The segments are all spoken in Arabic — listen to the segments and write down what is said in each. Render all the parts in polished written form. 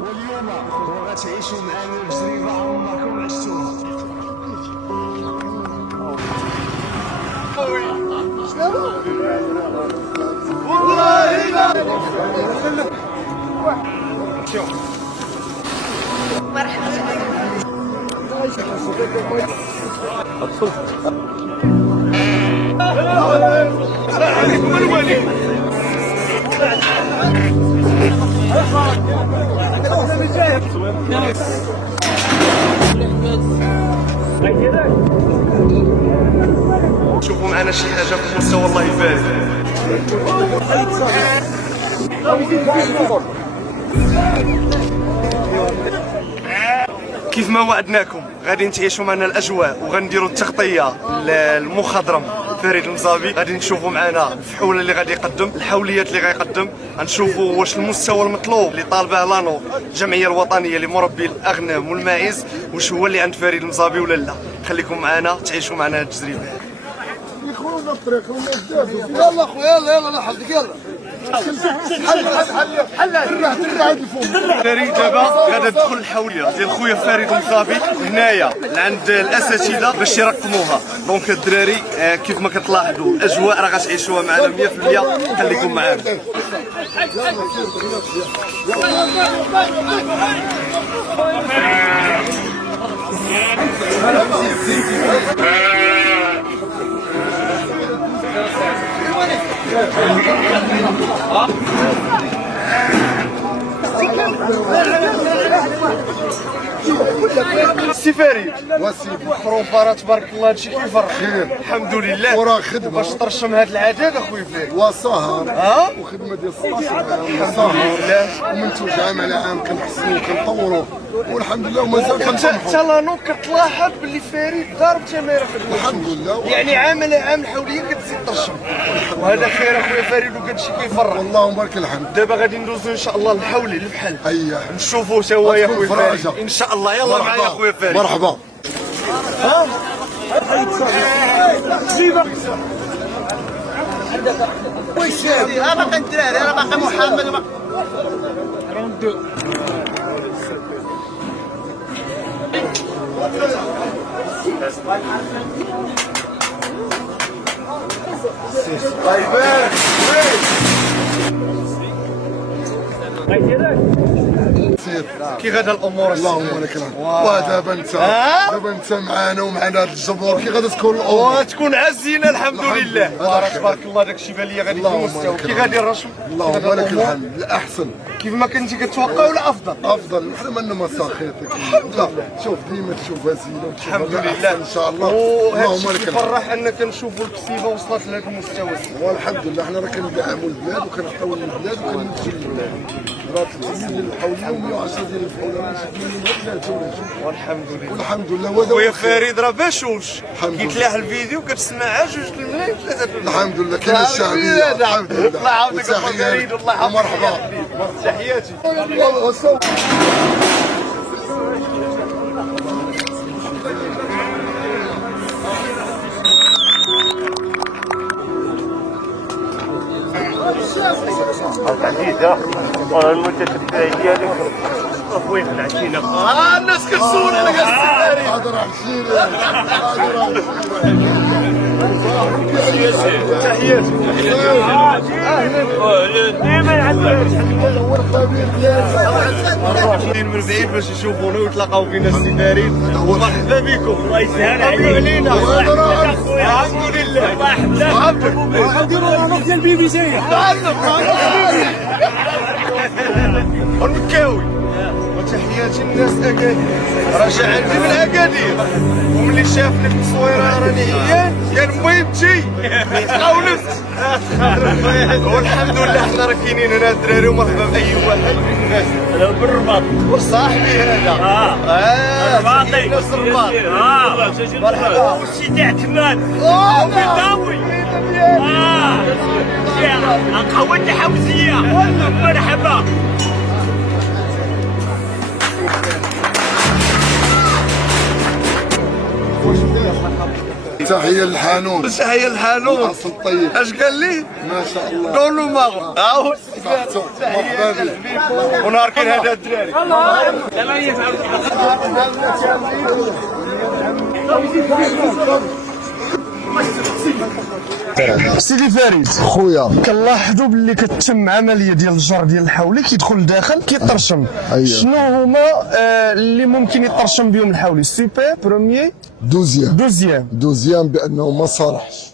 واليوم غتعيشوا معنا تجربه عمركم عشتوها. والله لا شوفوا معنا شي حاجه في المستوى الله يبارك. كيف ما وعدناكم غادي تعيشوا معنا الاجواء وغنديروا التغطيه المخضرم فريد المزابي. غادي نشوفوا معنا الفحوله اللي غادي يقدم، الحوليات اللي غيقدم، غنشوفوا واش المستوى المطلوب اللي طالبه لانو الجمعيه الوطنيه لمربي الاغنام والماعز واش هو اللي عند فريد المزابي ولا لا. خليكم معنا تعيشوا معنا هذه التجربه. يخرجوا الطريق يلا خويا يلا لحظك يلا حل فريد دابا غادا تدخل الحوليه ديال خويا فريد المصابي هنايا عند الاساتذه باش يرقموها. دونك الدراري كيف ما كتلاحظوا الاجواء راه غتعيشوها معنا 100%. خليكم معنا. سي فريد وسيدي خروفاره تبارك الله هادشي كيفرح. خير الحمد لله. وراه خدمه باش ترشم هاد العدد اخويا فريد وسهر ها وخدمه ديال 16 عام سهر ومنتوج عام على عام كنحسنوا وكنطوروا والحمد لله ومازال كنطمحوا. حتى لانو كتلاحظ باللي فريد ضارب تماره في الوجه. الحمد لله يعني عام على عام الحوليه كتزيد ترشم وهذا خير اخويا فريد وكلشي كيفرح. اللهم لك الحمد. دابا غادي ندوزو ان شاء الله الحولي الفحل هيا نشوفوا تا هو يا تكون خويا فريد فرجة. ان شاء الله. يلا معايا خويا فريد. مرحبا. راه باقي الدراري راه باقي محمد كي غادا الامور اللهم لك الحمد. ودابا انت معانا ومعنا هذا الجمهور كي غادي تكون الامور؟ وتكون عزينا الحمد لله. تبارك الله داكشي بان لي غادي يكون مستوى. كي غادي الرسم اللهم لك الحمد. الاحسن كيف ما كنتي كتوقع ولا افضل؟ افضل حنا مالنا مساخيطك. لا شوف ديما تشوفها زينه وتشوفها الحمد أحسن لله ان شاء الله. وهذا اللهم الشيء لك الحمد. كيفرح ان كنشوفوا الكتيبه وصلت لهذا المستوى. والحمد لله حنا راه كندعموا البلاد وكنعطيو البلاد وكننتجوا البلاد. راه 30 ديال الحوليه و110 ديال الفحوله شدنا من 3 ولا والحمد لله. والحمد لله. وهذا خويا هو الخير. فريد راه باشوش الحمد كيتلاح الفيديو كتسمع جوج الملايين 3 الملايين. الحمد لله كاين الشعبيه. الحمد لله. الله يعاودك اخويا فريد والله يحفظك. ومرحبا. تحياتي. العزيزة والمتتبعين ديالك اخويا في العشينة. الناس كتسول على السفاري. هذا راه عشيرة. هذا راه تحياتي. ديما عندنا هو الخبير ديالنا. جايين من بعيد باش يشوفونا ويتلاقاو فينا السفاري. مرحبا بكم. الله يسهل عملوا عليك. علينا. الحمد لله. الله يحفظك. نديروا العنق ديال البي سي. المكاوي وتحياتي الناس اكادير. راه عندي من اكادير وملي شافني في التصويره راني عيان قال المهم تجي تقاولت. والحمد لله حنا راه كاينين هنا الدراري ومرحبا باي واحد. انا بالرباط. وصاحبي هذا الرباطي. نفس الرباط. مرحبا. والسيدي عثمان. بالضاوي. قهوة الحوزية. مرحبا. تحية للحانون. تحية للحانون. اصل طيب. اش قال لي؟ ما شاء الله. قول له ماغو. مرحبا بك. ونهار كاين هذا الدراري. سيدي فارس خويا كنلاحظوا باللي كتم عمليه ديال الجر ديال الحولي كيدخل لداخل كيطرشم. أيوة. شنو هما اللي ممكن يطرشم بهم الحولي؟ سوبر بروميي دوزيام دوزيام بانه ما صالحش.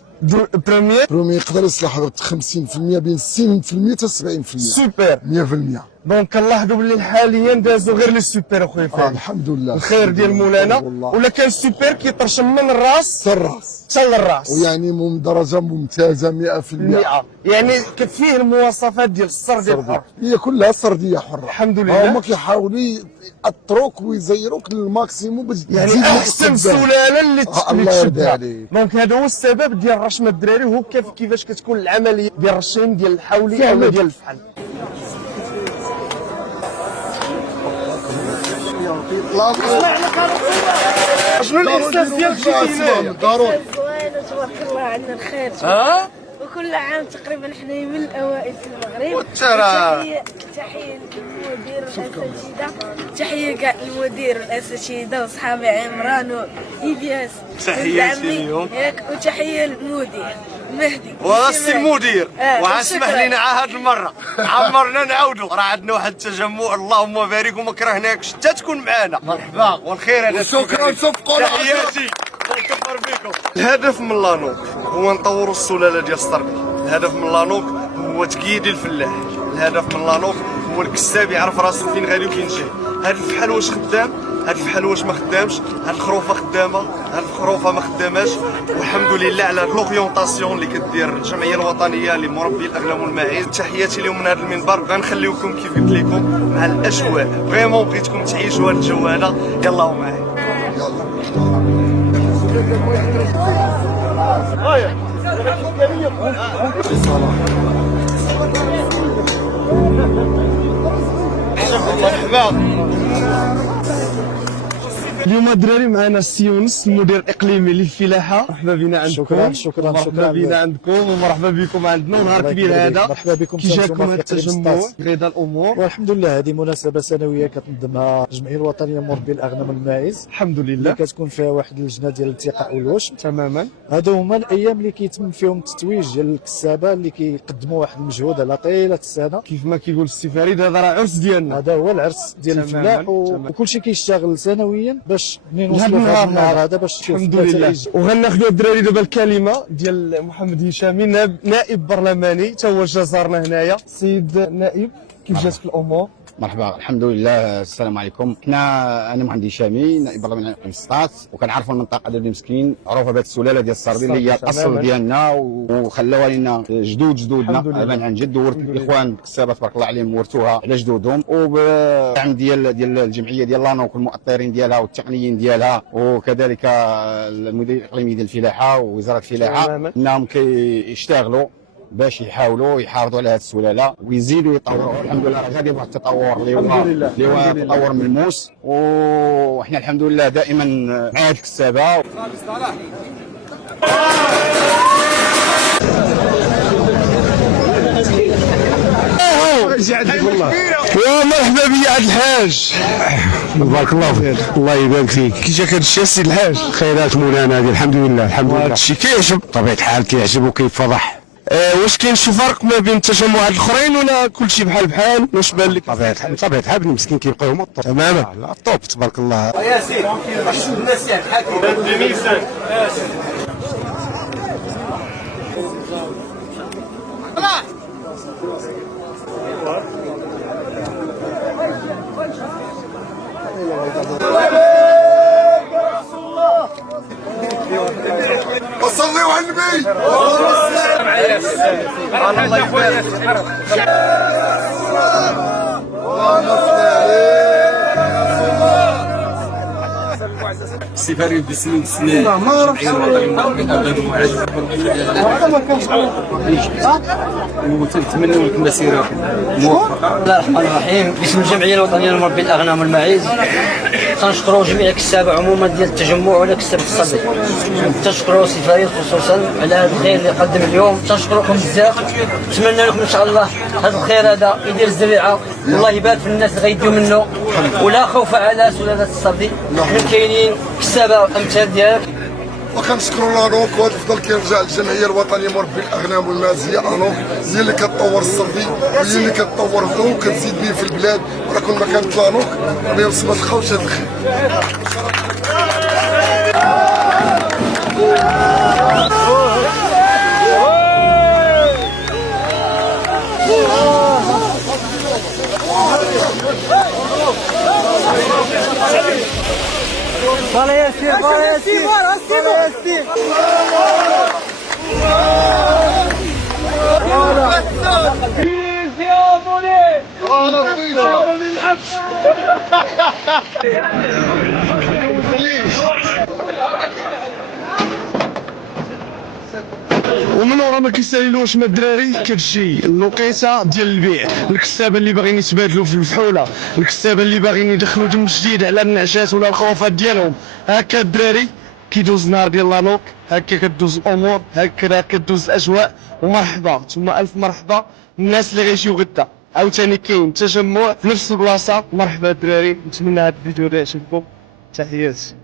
بروميي يقدر يصلح 50% بين 60% حتى 70%. سوبر 100%. دونك كنلاحظوا باللي حاليا دازوا غير لي سوبر اخويا فارس. الحمد لله. الخير ديال مولانا. والله. ولا كان سوبر كيطرشم من الراس حتى الراس حتى للراس. ويعني من درجه ممتازه 100%. يعني فيه المواصفات ديال الصر ديال الحر. هي كلها سرديه حره. الحمد لله. هما كيحاولوا يأطروك ويزيروك للماكسيموم باش يعني تزيد احسن لقدام. سلاله اللي الله يرضي تشدها. عليك. دونك هذا هو السبب ديال رشم الدراري وهو كيفاش كتكون العمليه ديال الرشيم ديال الحولي فهمت. او ديال الفحل. شنو الاحساس ديالك جيتي هنايا؟ ضروري. زوينه تبارك الله عندنا الخير. وكل عام تقريبا احنا من الاوائل في المغرب. والترى. تحيه للمدير والاساتذه، تحيه كاع المدير والاساتذه وصحابي عمران والياس. تحياتي لهم. ياك وتحيه للمدير مهدي والسي المدير وعاسمح وشكراً. لينا هاد المره عمرنا نعاودوا راه عندنا واحد التجمع اللهم بارك وما كرهناكش حتى تكون معنا. مرحبا والخير هذا. شكرا صفقوا تحياتي الله يكبر بكم. الهدف من لانوك هو نطوروا السلاله ديال الصربي. الهدف من لانوك هو تقييد الفلاح. الهدف من لانوك هو الكساب يعرف راسو فين غادي وفين جاي. هاد الفحل واش خدام، هاد الفحل واش ما خدامش، هاد الخروفه خدامه، هاد الخروفه ما خداماش. والحمد لله على لورينتاسيون اللي كدير الجمعيه الوطنيه لمربي الاغنام والماعز. تحياتي لهم من هذا المنبر. غنخليوكم كيف قلت لكم مع الاجواء. فريمون بغيتكم تعيشوا هاد الجو هذا. يلا معايا. مرحبا. اليوم الدراري معنا السي يونس المدير الاقليمي للفلاحه. مرحبا بنا عندكم. شكرا مرحبا بنا عندكم ومرحبا بكم عندنا. نهار كبير هذا. مرحبا بكم. كي جاكم هذا التجمع غدا الامور؟ والحمد لله هذه مناسبه سنويه كتنظمها الجمعيه الوطنيه لمربي الاغنام والماعز، الحمد اللي لله. كتكون فيها واحد اللجنه ديال الالتقاء والوشم. تماما. هادو هما الايام اللي كيتم فيهم التتويج ديال الكسابه اللي كيقدموا واحد المجهود على طيله السنه. كيف ما كيقول السي فريد هذا راه عرس ديالنا. هذا هو العرس ديال تماماً، الفلاح تماماً. وكل شيء كيشتغل سنويا باش منين لهذا نوصلوا لهذا النهار النهار هذا باش تشوف الحمد لله. النتائج. وغناخذوا الدراري دابا الكلمه ديال محمد هشامي نائب برلماني تا هو جا زارنا هنايا. سيد نائب كيف جاتك الامور؟ مرحبا. الحمد لله. السلام عليكم. انا محمد هشامي نائب برلماني اقليم سطات، وكنعرفوا المنطقه ديال مسكين معروفه بهذه السلاله ديال الصربي اللي هي الاصل تماماً. ديالنا وخلاوها لنا جدودنا الحمد لله. ابان عن جد. ورث الحمد لله. الاخوان الكسابه تبارك الله عليهم ورثوها على جدودهم، وبدعم ديال الجمعيه ديال لانوك والمؤطرين ديالها والتقنيين ديالها وكذلك المدير الاقليمي ديال الفلاحه ووزاره الفلاحه، تماماً. انهم كيشتغلوا باش يحاولوا يحافظوا على هذه السلاله ويزيدوا يطوروا. الحمد لله راه غادي بواحد التطور اللي الحمد هو لله. الحمد لله. تطور ملموس، وحنا الحمد لله دائما مع هذه الكسابه. يا مرحبا بيا عبد الحاج. بارك الله فيك. الله يبارك فيك. كي جاك هذا الشيء السي الحاج؟ خيرات مولانا هذه الحمد لله. الحمد وهذا لله. الشيء كيعجب. بطبيعة الحال كيعجب وكيفضح. واش كاين شي فرق ما بين التجمعات الاخرين ولا كلشي بحال بحال؟ واش بان لك؟ بطبيعة الحال بني مسكين كيبقاو هما الطوب. تماما. لا الطوب تبارك الله. ياسين الناس الحاكم الميسان. وصلوا على النبي. الله يبارك. السي فريد بسم السنين ونتمنوا لكم مسيره موفقه. بسم الله الرحمن الرحيم. باسم الجمعيه الوطنيه لمربي الاغنام والماعز تنشكروا جميع الكسابه عموما ديال التجمع ولا كساب الصديق. تنشكروا سي فريد خصوصا على هذا الخير اللي قدم اليوم، تنشكركم بزاف. نتمنى لكم ان شاء الله هذا الخير هذا يدير الزريعه والله يبارك في الناس اللي غيديو منه، ولا خوف على سلاله الصديق من كاينين كسابه امثال ديالك. وكنشكروا لانوك، وهذا الفضل كيرجع للجمعيه الوطنيه مربي الاغنام والمازيه انوك، هي اللي كتطور الصردي وهي اللي كتطور الضو وكتزيد به في البلاد، وراه كل ما كانت لانوك ما يوصل تلقاوش هذا الخير. Fala aí, Steve, fala aí, Steve, fala aí, Steve. ومن ورا ما كيساليلوش ما الدراري كتجي الوقيته ديال البيع، الكسابه اللي باغيين يتبادلوا في الفحوله، الكسابه اللي باغيين يدخلوا دم جديد على النعشات ولا الخوفات ديالهم. هكا الدراري كيدوز النهار ديال لانوك، هكا كدوز الامور، هكا كدوز الاجواء. ومرحبا ثم الف مرحبا الناس اللي غيجيو غدا. عاوتاني كاين تجمع في نفس البلاصه. مرحبا الدراري، نتمنى هذا الفيديو يعجبكم. تحياتي.